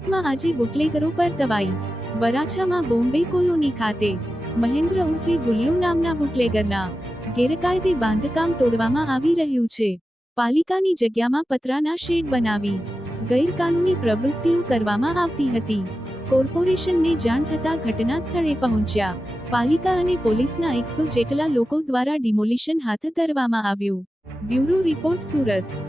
સુરતમાં આજે બુટલેગરો પર તવાઈ। વરાછામાં બોમ્બે કોલોની ખાતે મહેન્દ્ર ઉર્ફે ગુલ્લુ નામના બુટલેગરના ગેરકાયદે બાંધકામ તોડવામાં આવી રહ્યું છે। પાલિકાની જગ્યામાં પતરાના શેડ બનાવી ગેરકાનૂની પ્રવૃત્તિઓ કરવામાં આવતી હતી। કોર્પોરેશનને જાણ થતાં ઘટના સ્થળે પહોંચ્યા પાલિકા અને પોલીસના 100 જેટલા લોકો દ્વારા ડિમોલિશન હાથ ધરવામાં આવ્યું। Bureau report, Surat.